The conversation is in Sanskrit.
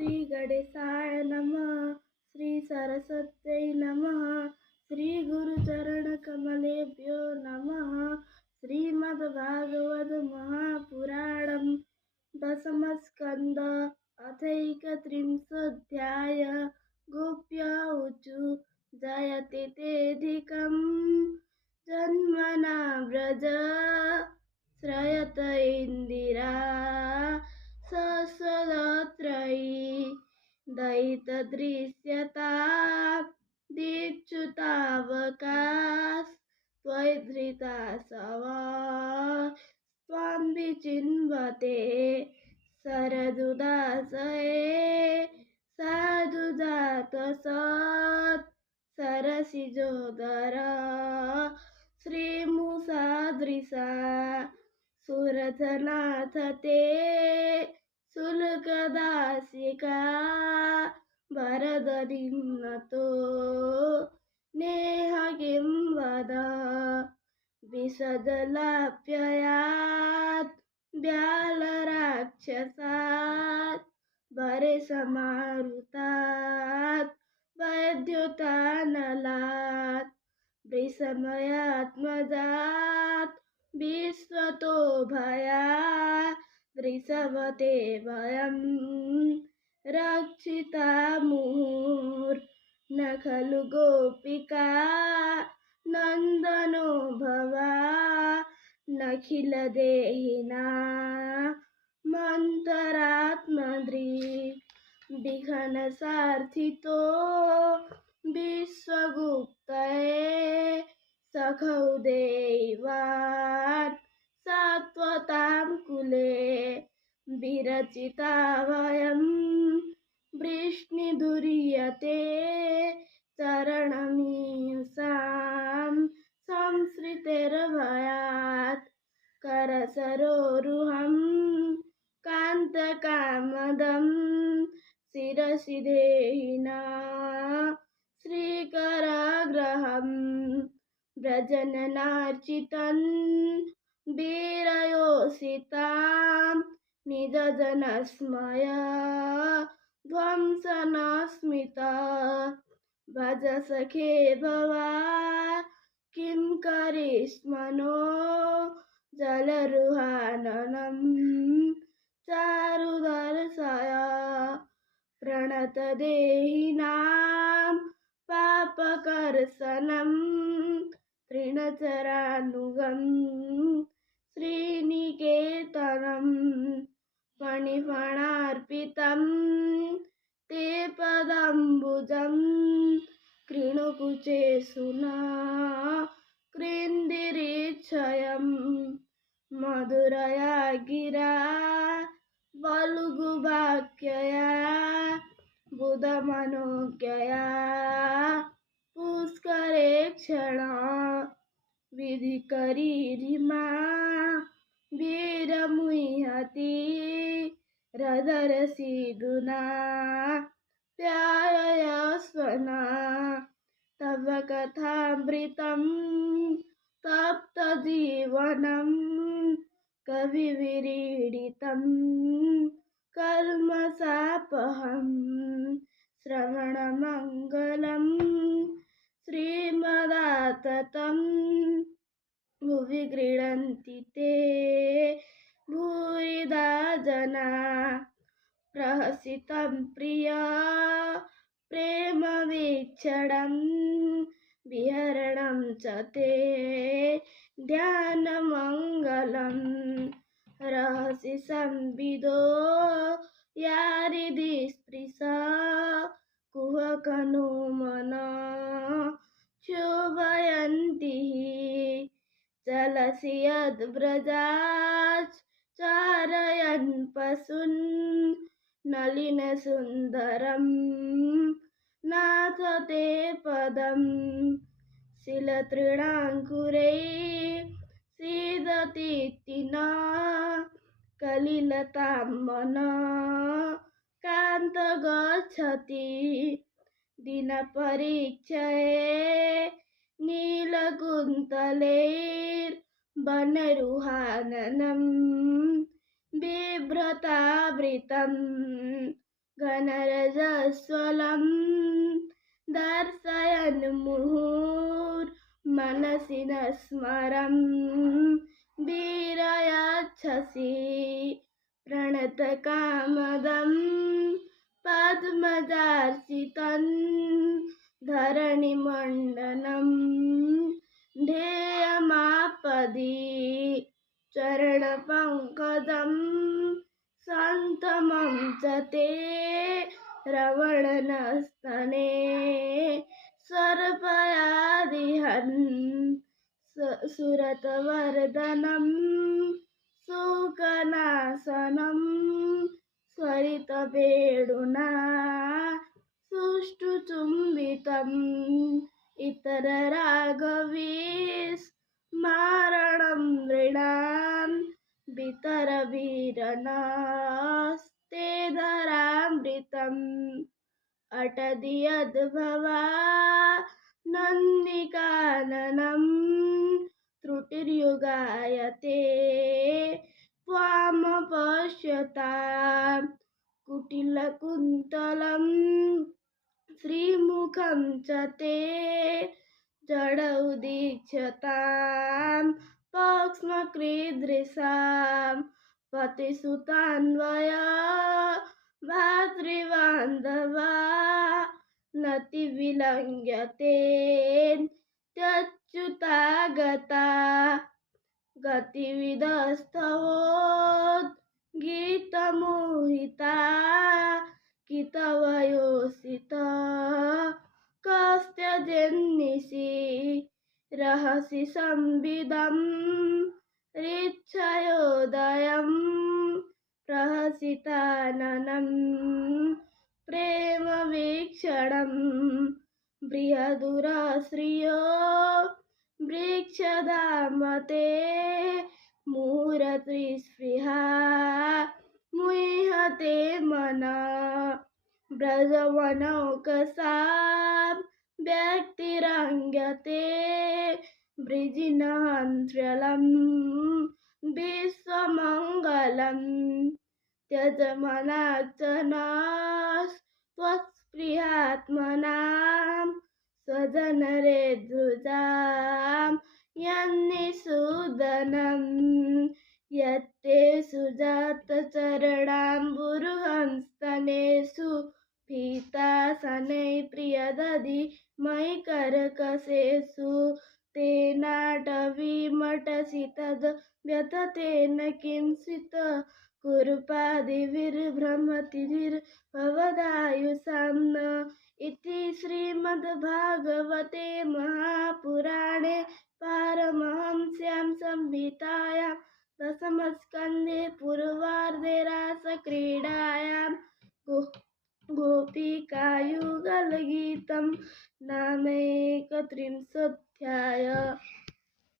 श्री गणेशाय नमः। श्री सरस्वत्यै नमः। श्री गुरुचरणकमलेभ्यो नमः। श्रीमद्भागवत महापुराणं दशमस्कन्ध अथैकत्रिंशोऽध्याय। गोप्य ऊचु जयते तेऽधिकं जन्मना व्रज श्रयत इन्दिरा ससदत्रयी दयितदृश्यता दीक्षुतावकास्त्वधृता सवा त्वां विचिन्वते शरदुदासये साधुजातसत् सरसिजोदर श्रीमुषादृशा सुरथनाथ ते शुल्कदासिका वरदरिं नतो नेह किं वद विषजलाप्ययात् व्यालराक्षसात् वरेशमारुतात् वैद्युतानलात् वृषमयात्मजात् विश्वतो भयात् वृषभते वयं रक्षिता मुहुर्न खलु गोपिका नन्दनो भवा नखिलदेहिना मन्तरात्मदृक् विघ्नसार्थितो विश्वगुप्तये सखौ देवान् सात्वतां कुले विरचिता वयं वृष्णिदुर्यते चरणमीयुषां संसृतेर्भयात् करसरोरुहं कान्तकामदं शिरसि देहिना श्रीकराग्रहं व्रजननार्चितं वीरयोषितां निजजनस्मया ध्वंसनस्मिता भज सखे भवा किं करिष्मनो जलरुहाननं चारुदर्शया प्रणतदेहिनां पापकर्षणं तृणचरानुगं श्रीनिकेतनं फणिफणार्पितं ते पदाम्बुजं कृणुकुचेषुना कृन्दिरीक्षयं मधुरया गिरा वल्गुवाक्यया बुधमनोज्ञया पुष्करे क्षणा विधिकरीरिमा वीरमुह्यति हृदरसीदुना प्यायस्वना तव कथामृतं तप्तजीवनं कविविरीडितं कल्मषापहं श्रवणमङ्गलं श्रीमदाततं भुवि गृह्णन्ति ते भूरिदा जना प्रहसितं प्रिया प्रेमवीक्षणं विहरणं च ते ध्यानमङ्गलं रहसि संविदो यारिदि स्पृशा कुहकनो मना क्षोभयन्ति चलसि यद्व्रजात् चारयन् पशून् नलिनसुन्दरं नाथ ते पदं शिलतृणाङ्कुरैः सीदतीति न कलिलतां मनः कान्त गच्छति दिनपरीक्षये नीलकुन्तलैर्वनरुहाननं बिभ्रतावृतं घनरजस्वलं दर्शयन् मुहुर्मनसि न स्मरं वीरयच्छसि प्रणतकामदं पद्मजार्चितं धरणिमण्डनं ध्येयमापदि चरणपङ्कजं सन्तमं च ते रवणनस्तने सर्पयादिहन् सुरतवर्धनं सुकनासनं स्वरितवेणुना सुष्ठुचुम्बितम् इतररागविस्मारणं नृणां वितरवीरनस्ते धरामृतम् अटति यद्भवा नन्दिकाननं त्रुटिर्युगायते त्वामपश्यतां कुटिलकुन्तलं श्रीमुखं च ते जड उदीक्ष्यतां पक्ष्मकृदृशां पतिसुतान्वय भातृबान्धवा नतिविलङ्घ्यते त्यच्युता गता गतिविदस्तवोद्गीतमोहिता कितवयोसित कस्त्यजन्निशि रहसि संविदं ऋच्छयोदयं प्रहसिताननं प्रेमवीक्षणं बृहदुरश्रियो वृक्षधामते मुहुरत्रिस्पृहा मुह्यते मना व्रजवनौकसां व्यक्तिरङ्गते वृजिनहन्त्र्यलं विश्वमङ्गलं त्यजमनार्चनास्त्वत्स्पृहात्मनां स्वजनरेदृजां यन्निषूदनं यत्ते सुजातचरणाम्बुरुहंस्तनेषु पीतासनैः प्रियदधि मयि कर्कशेषु तेनाटवीमटसि तद् व्यथतेन किंचित् कुरुपादिभिर्भ्रमतिभिर्भवदायुषां न इति श्रीमद्भागवते महापुराणे पारमहंस्यां संहितायां दशमस्कन्धे पूर्वार्धे रासक्रीडायां गोपिकायुगलगीतं नामैकत्रिंशोऽध्यायः।